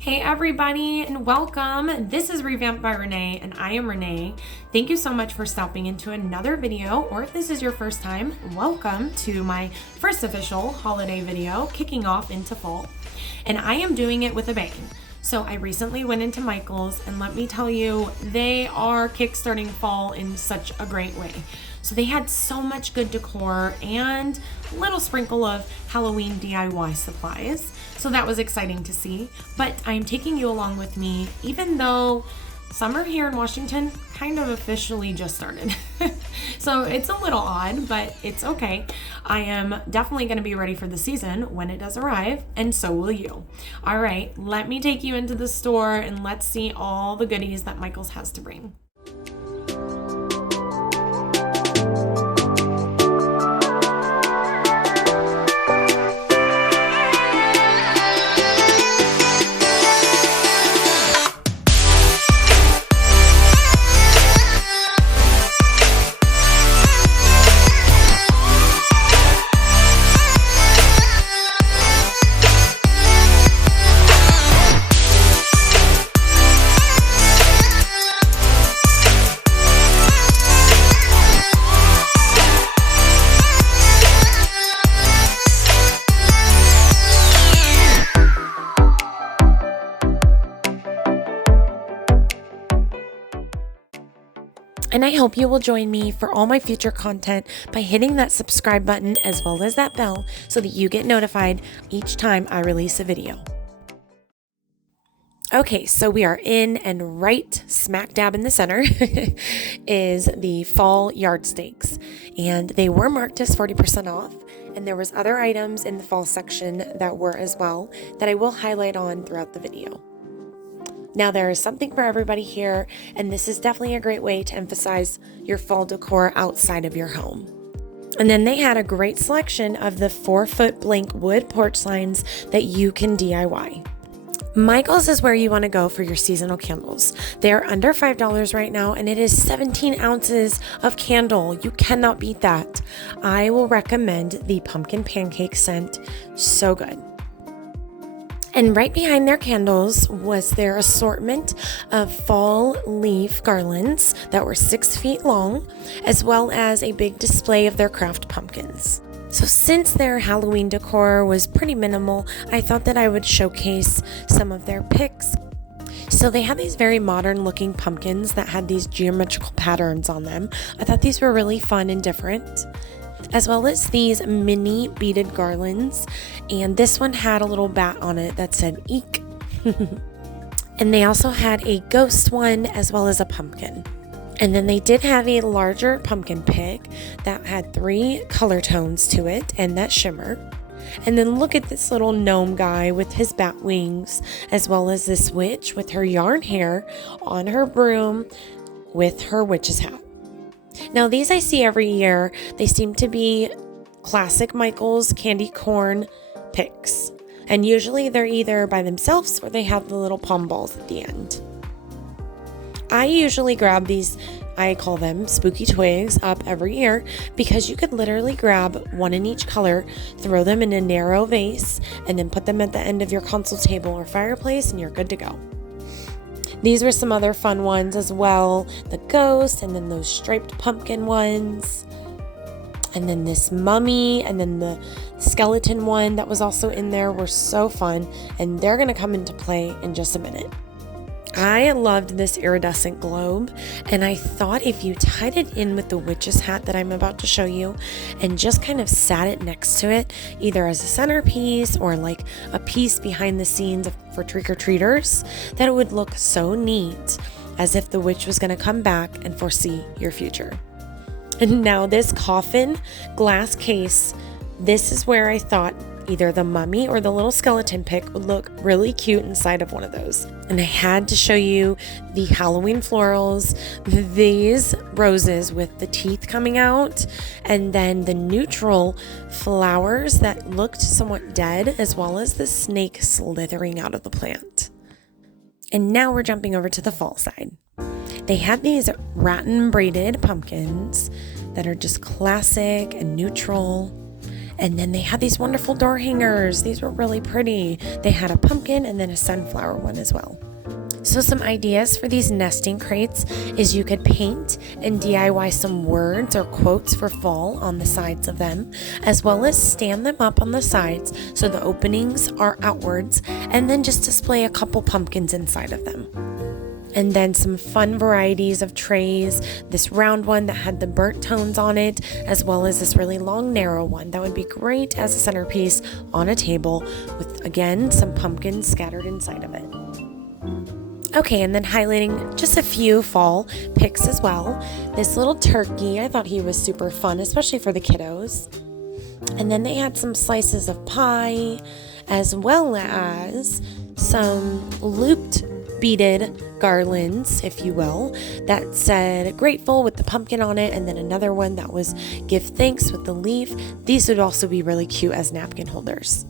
Hey everybody and welcome. This is Revamped by Renee and I am Renee. Thank you so much for stopping into another video, or if this is your first time, welcome to my first official holiday video kicking off into fall. And I am doing it with a bang. So I recently went into Michael's and let me tell you, they are kickstarting fall in such a great way. So they had so much good decor and a little sprinkle of Halloween DIY supplies. So that was exciting to see. But I'm taking you along with me, even though summer here in Washington kind of officially just started. So it's a little odd, but it's okay. I am definitely going to be ready for the season when it does arrive, and so will you. All right, let me take you into the store and let's see all the goodies that Michael's has to bring. And I hope you will join me for all my future content by hitting that subscribe button as well as that bell so that you get notified each time I release a video. Okay, so we are in, and right smack dab in the center is the fall yard stakes. And they were marked as 40% off. And there was other items in the fall section that were as well that I will highlight on throughout the video. Now there is something for everybody here, and this is definitely a great way to emphasize your fall decor outside of your home. And then they had a great selection of the 4-foot blank wood porch signs that you can DIY. Michael's is where you want to go for your seasonal candles. They are under $5 right now, and it is 17 ounces of candle. You cannot beat that. I will recommend the pumpkin pancake scent. So good. And right behind their candles was their assortment of fall leaf garlands that were 6 feet long, as well as a big display of their craft pumpkins. So since their Halloween decor was pretty minimal, I thought that I would showcase some of their picks. So they had these very modern looking pumpkins that had these geometrical patterns on them. I thought these were really fun and different, as well as these mini beaded garlands. And this one had a little bat on it that said eek. And they also had a ghost one as well as a pumpkin. And then they did have a larger pumpkin pick that had 3 color tones to it and that shimmer. And then look at this little gnome guy with his bat wings, as well as this witch with her yarn hair on her broom with her witch's hat. Now these I see every year. They seem to be classic Michael's candy corn picks. And usually they're either by themselves or they have the little pom balls at the end. I usually grab these, I call them spooky twigs, up every year because you could literally grab one in each color, throw them in a narrow vase, and then put them at the end of your console table or fireplace and you're good to go. These were some other fun ones as well. The ghost, and then those striped pumpkin ones. And then this mummy, and then the skeleton one that was also in there were so fun. And they're going to come into play in just a minute. I loved this iridescent globe, and I thought if you tied it in with the witch's hat that I'm about to show you and just kind of sat it next to it, either as a centerpiece or like a piece behind the scenes for trick-or-treaters, that it would look so neat, as if the witch was going to come back and foresee your future. And now this coffin glass case, this is where I thought either the mummy or the little skeleton pick would look really cute inside of one of those. And I had to show you the Halloween florals, these roses with the teeth coming out, and then the neutral flowers that looked somewhat dead, as well as the snake slithering out of the plant. And now we're jumping over to the fall side. They had these rattan braided pumpkins that are just classic and neutral. And then they had these wonderful door hangers. These were really pretty. They had a pumpkin and then a sunflower one as well. So some ideas for these nesting crates is you could paint and DIY some words or quotes for fall on the sides of them, as well as stand them up on the sides so the openings are outwards, and then just display a couple pumpkins inside of them. And then some fun varieties of trays, this round one that had the burnt tones on it, as well as this really long narrow one that would be great as a centerpiece on a table with, again, some pumpkins scattered inside of it. Okay, and then highlighting just a few fall picks as well. This little turkey, I thought he was super fun, especially for the kiddos. And then they had some slices of pie, as well as some looped beaded garlands, if you will, that said grateful with the pumpkin on it, and then another one that was give thanks with the leaf. These would also be really cute as napkin holders.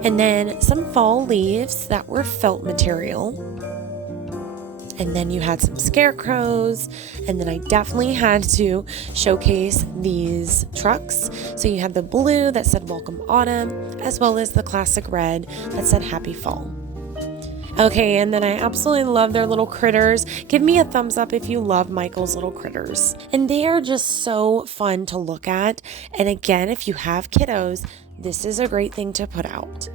And then some fall leaves that were felt material. And then you had some scarecrows, and then I definitely had to showcase these trucks. So you had the blue that said Welcome Autumn, as well as the classic red that said Happy Fall. Okay, and then I absolutely love their little critters. Give me a thumbs up if you love Michael's little critters. And they are just so fun to look at. And again, if you have kiddos, this is a great thing to put out.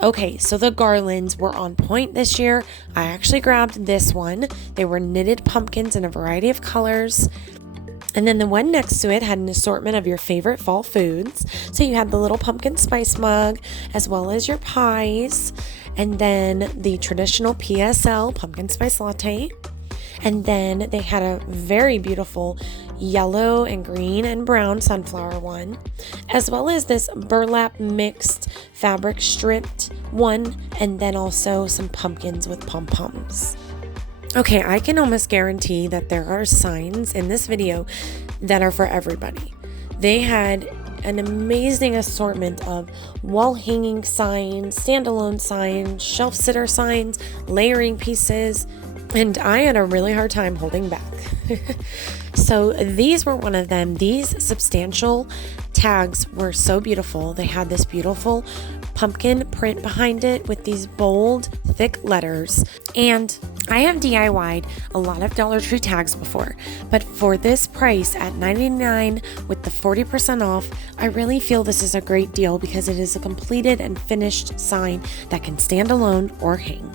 Okay, so the garlands were on point this year. I actually grabbed this one. They were knitted pumpkins in a variety of colors. And then the one next to it had an assortment of your favorite fall foods. So you had the little pumpkin spice mug, as well as your pies. And then the traditional PSL pumpkin spice latte. And then they had a very beautiful yellow and green and brown sunflower one, as well as this burlap mixed fabric stripped one, and then also some pumpkins with pom-poms. Okay, I can almost guarantee that there are signs in this video that are for everybody. They had an amazing assortment of wall hanging signs, standalone signs, shelf sitter signs, layering pieces, and I had a really hard time holding back. So these were one of them. These substantial tags were so beautiful. They had this beautiful pumpkin print behind it with these bold, thick letters. And I have DIY'd a lot of Dollar Tree tags before, but for this price at $99 with the 40% off, I really feel this is a great deal because it is a completed and finished sign that can stand alone or hang.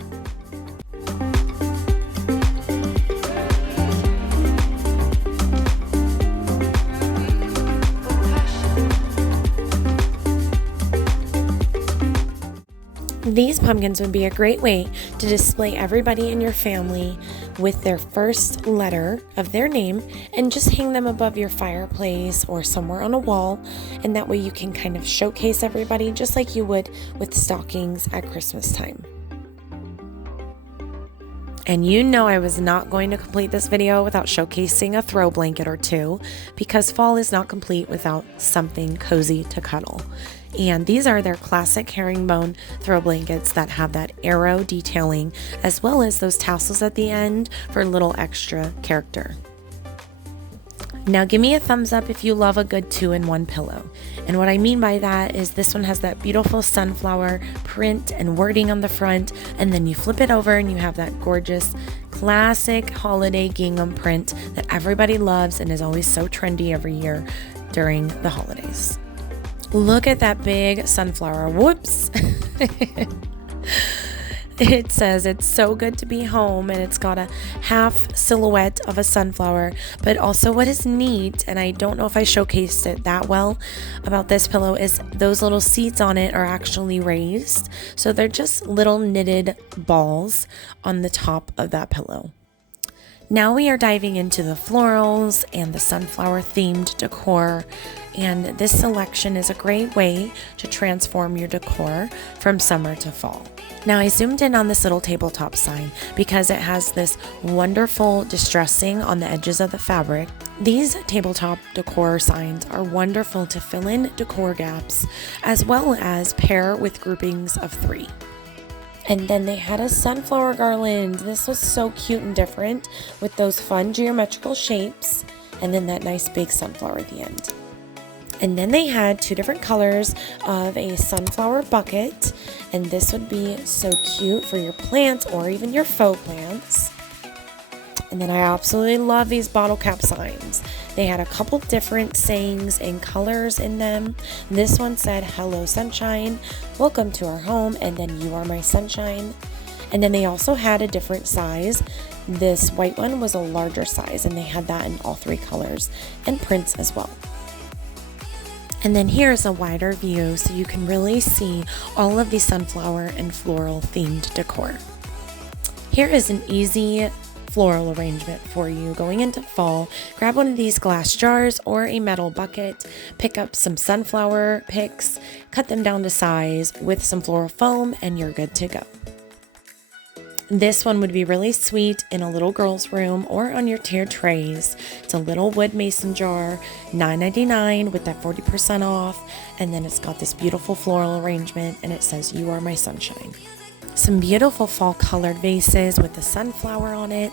These pumpkins would be a great way to display everybody in your family with their first letter of their name and just hang them above your fireplace or somewhere on a wall, and that way you can kind of showcase everybody just like you would with stockings at Christmas time. And you know I was not going to complete this video without showcasing a throw blanket or two, because fall is not complete without something cozy to cuddle. And these are their classic herringbone throw blankets that have that arrow detailing, as well as those tassels at the end for a little extra character. Now give me a thumbs up if you love a good 2-in-1 pillow. And what I mean by that is this one has that beautiful sunflower print and wording on the front, and then you flip it over and you have that gorgeous classic holiday gingham print that everybody loves and is always so trendy every year during the holidays. Look at that big sunflower. Whoops. It says it's so good to be home, and it's got a half silhouette of a sunflower. But also what is neat, and I don't know if I showcased it that well about this pillow, is those little seats on it are actually raised. So they're just little knitted balls on the top of that pillow. Now we are diving into the florals and the sunflower themed decor, and this selection is a great way to transform your decor from summer to fall. Now I zoomed in on this little tabletop sign because it has this wonderful distressing on the edges of the fabric. These tabletop decor signs are wonderful to fill in decor gaps, as well as pair with groupings of 3. And then they had a sunflower garland. This was so cute and different with those fun geometrical shapes, and then that nice big sunflower at the end. And then they had two different colors of a sunflower bucket. And this would be so cute for your plants or even your faux plants. And then I absolutely love these bottle cap signs. They had a couple different sayings and colors in them. This one said, "Hello sunshine, welcome to our home," and then "You are my sunshine." And then they also had a different size. This white one was a larger size, and they had that in all three colors and prints as well. And then here's a wider view so you can really see all of the sunflower and floral themed decor. Here is an easy floral arrangement for you going into fall. Grab one of these glass jars or a metal bucket, pick up some sunflower picks, cut them down to size with some floral foam, and you're good to go. This one would be really sweet in a little girl's room or on your tiered trays. It's a little wood mason jar, $9.99 with that 40% off, and then it's got this beautiful floral arrangement and it says, "You are my sunshine." Some beautiful fall colored vases with the sunflower on it.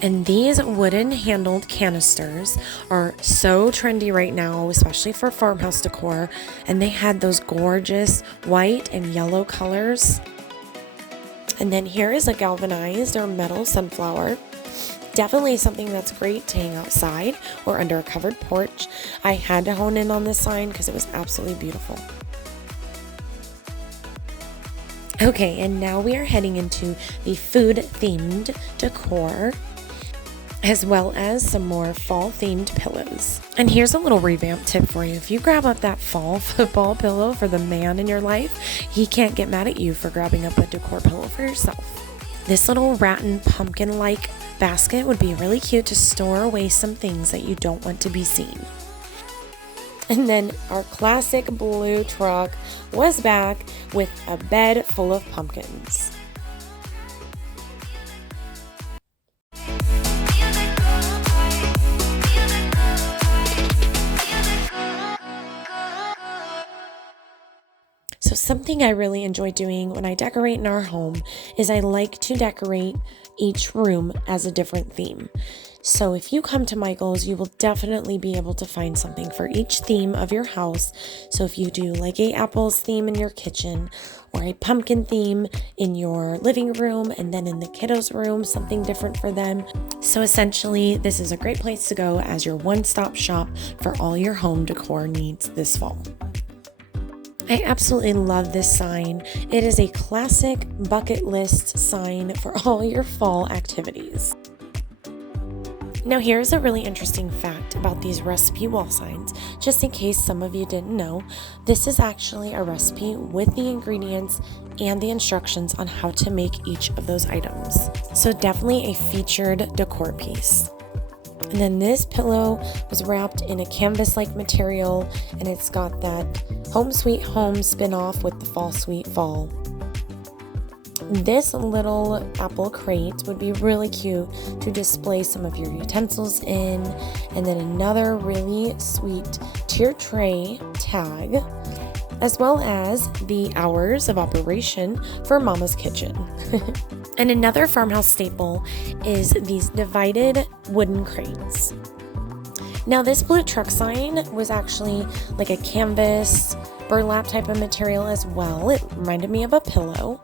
And these wooden handled canisters are so trendy right now, especially for farmhouse decor. And they had those gorgeous white and yellow colors. And then here is a galvanized or metal sunflower. Definitely something that's great to hang outside or under a covered porch. I had to hone in on this sign because it was absolutely beautiful. Okay, and now we are heading into the food-themed decor, as well as some more fall-themed pillows. And here's a little revamp tip for you. If you grab up that fall football pillow for the man in your life, he can't get mad at you for grabbing up a decor pillow for yourself. This little rattan pumpkin-like basket would be really cute to store away some things that you don't want to be seen. And then our classic blue truck was back with a bed full of pumpkins. So something I really enjoy doing when I decorate in our home is I like to decorate each room as a different theme. So if you come to Michael's, you will definitely be able to find something for each theme of your house. So if you do like a apples theme in your kitchen or a pumpkin theme in your living room, and then in the kiddos' room, something different for them. So essentially, this is a great place to go as your one-stop shop for all your home decor needs this fall. I absolutely love this sign. It is a classic bucket list sign for all your fall activities. Now here's a really interesting fact about these recipe wall signs. Just in case some of you didn't know, this is actually a recipe with the ingredients and the instructions on how to make each of those items. So definitely a featured decor piece. And then this pillow was wrapped in a canvas-like material, and it's got that Home Sweet Home spin-off with the Fall Sweet Fall. This little apple crate would be really cute to display some of your utensils in. And then another really sweet tier tray tag, as well as the hours of operation for Mama's Kitchen. And another farmhouse staple is these divided wooden crates. Now this blue truck sign was actually like a canvas burlap type of material as well. It reminded me of a pillow.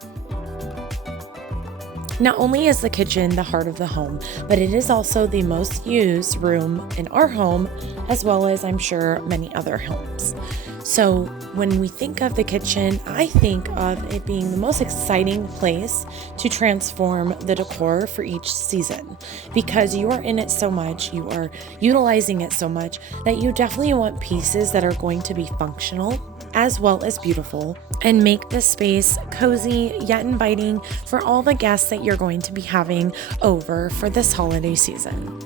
Not only is the kitchen the heart of the home, but it is also the most used room in our home, as well as I'm sure many other homes. So when we think of the kitchen, I think of it being the most exciting place to transform the decor for each season, because you are in it so much, you are utilizing it so much that you definitely want pieces that are going to be functional as well as beautiful and make the space cozy yet inviting for all the guests that you're going to be having over for this holiday season.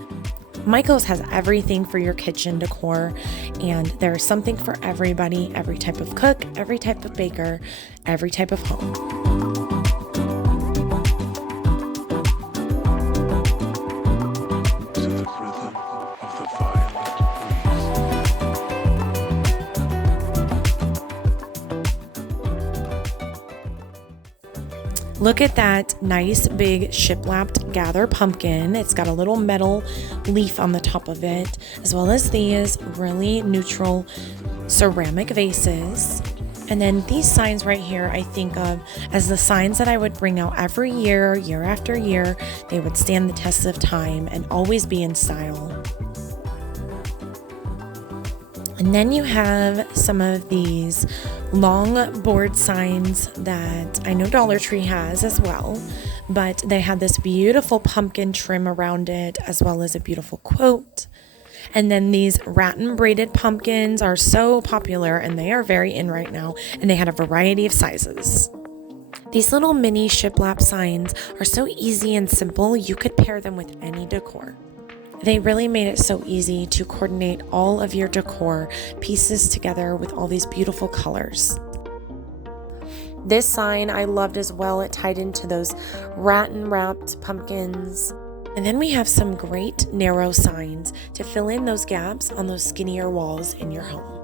Michael's has everything for your kitchen decor, and there's something for everybody, every type of cook, every type of baker, every type of home. Look at that nice big shiplapped gather pumpkin. It's got a little metal leaf on the top of it, as well as these really neutral ceramic vases. And then these signs right here, I think of as the signs that I would bring out every year, year after year. They would stand the test of time and always be in style. And then you have some of these long board signs that I know Dollar Tree has as well, but they had this beautiful pumpkin trim around it, as well as a beautiful quote. And then these rattan braided pumpkins are so popular, and they are very in right now, and they had a variety of sizes. These little mini shiplap signs are so easy and simple, you could pair them with any decor. They really made it so easy to coordinate all of your decor pieces together with all these beautiful colors. This sign I loved as well. It tied into those rattan wrapped pumpkins. And then we have some great narrow signs to fill in those gaps on those skinnier walls in your home.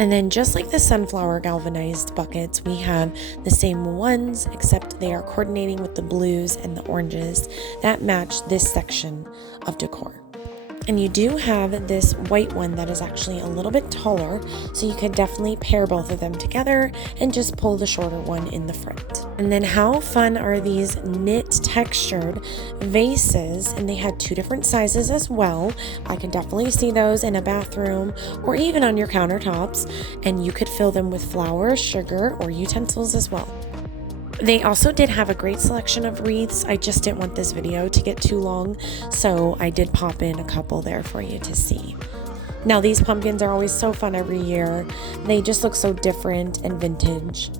And then just like the sunflower galvanized buckets, we have the same ones, except they are coordinating with the blues and the oranges that match this section of decor. And you do have this white one that is actually a little bit taller, so you could definitely pair both of them together and just pull the shorter one in the front. And then how fun are these knit textured vases? And they had 2 different sizes as well. I can definitely see those in a bathroom or even on your countertops, and you could fill them with flowers, sugar, or utensils as well. They also did have a great selection of wreaths. I just didn't want this video to get too long, so I did pop in a couple there for you to see. Now, these pumpkins are always so fun every year. They just look so different and vintage.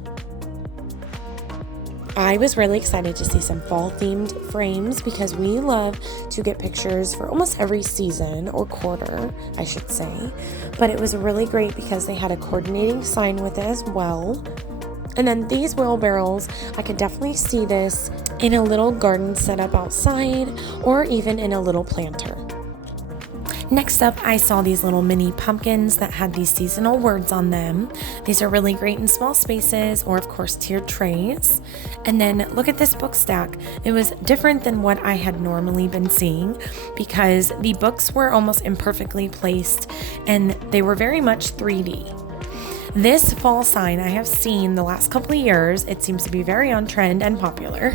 I was really excited to see some fall themed frames because we love to get pictures for almost every season or quarter, I should say. But it was really great because they had a coordinating sign with it as well. And then these wheelbarrows, I could definitely see this in a little garden setup outside or even in a little planter. Next up, I saw these little mini pumpkins that had these seasonal words on them. These are really great in small spaces or, of course, tiered trays. And then look at this book stack. It was different than what I had normally been seeing because the books were almost imperfectly placed and they were very much 3D. This fall sign I have seen the last couple of years. It seems to be very on trend and popular.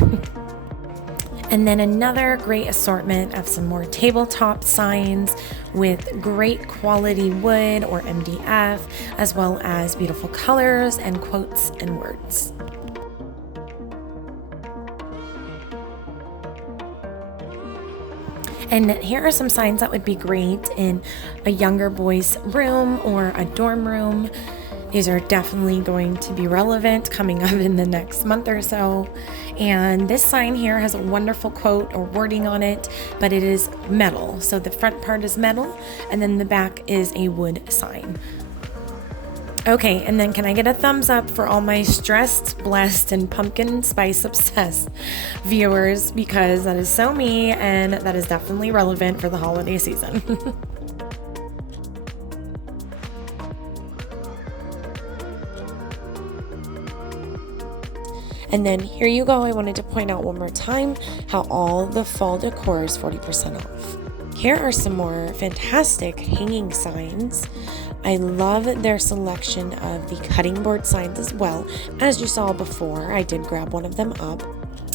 And then another great assortment of some more tabletop signs with great quality wood or MDF, as well as beautiful colors and quotes and words. And here are some signs that would be great in a younger boy's room or a dorm room. These are definitely going to be relevant coming up in the next month or so. And this sign here has a wonderful quote or wording on it, but it is metal. So the front part is metal and then the back is a wood sign. Okay, and then can I get a thumbs up for all my stressed, blessed, and pumpkin spice obsessed viewers, because that is so me and that is definitely relevant for the holiday season. And then here you go. I wanted to point out one more time how all the fall decor is 40% off. Here are some more fantastic hanging signs. I love their selection of the cutting board signs as well. As you saw before, I did grab one of them up.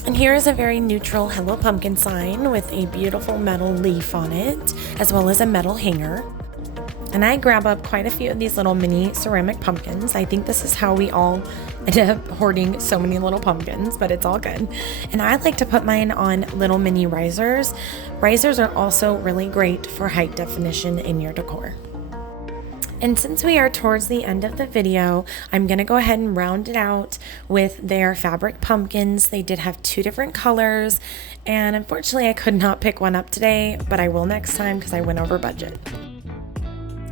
And here is a very neutral Hello Pumpkin sign with a beautiful metal leaf on it, as well as a metal hanger. And I grab up quite a few of these little mini ceramic pumpkins. I think this is how we all end up hoarding so many little pumpkins, but it's all good. And I like to put mine on little mini risers. Risers are also really great for height definition in your decor. And since we are towards the end of the video, I'm going to go ahead and round it out with their fabric pumpkins. They did have 2 different colors, and unfortunately I could not pick one up today, but I will next time because I went over budget.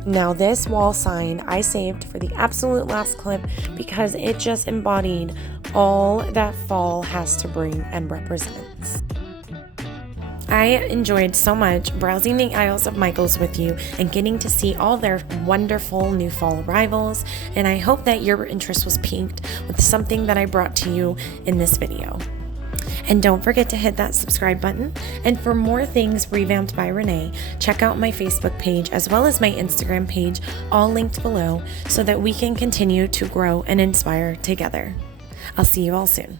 Now this wall sign I saved for the absolute last clip because it just embodied all that fall has to bring and represents. I enjoyed so much browsing the aisles of Michael's with you and getting to see all their wonderful new fall arrivals, and I hope that your interest was piqued with something that I brought to you in this video. And don't forget to hit that subscribe button. And for more things revamped by Renee, check out my Facebook page as well as my Instagram page, all linked below, so that we can continue to grow and inspire together. I'll see you all soon.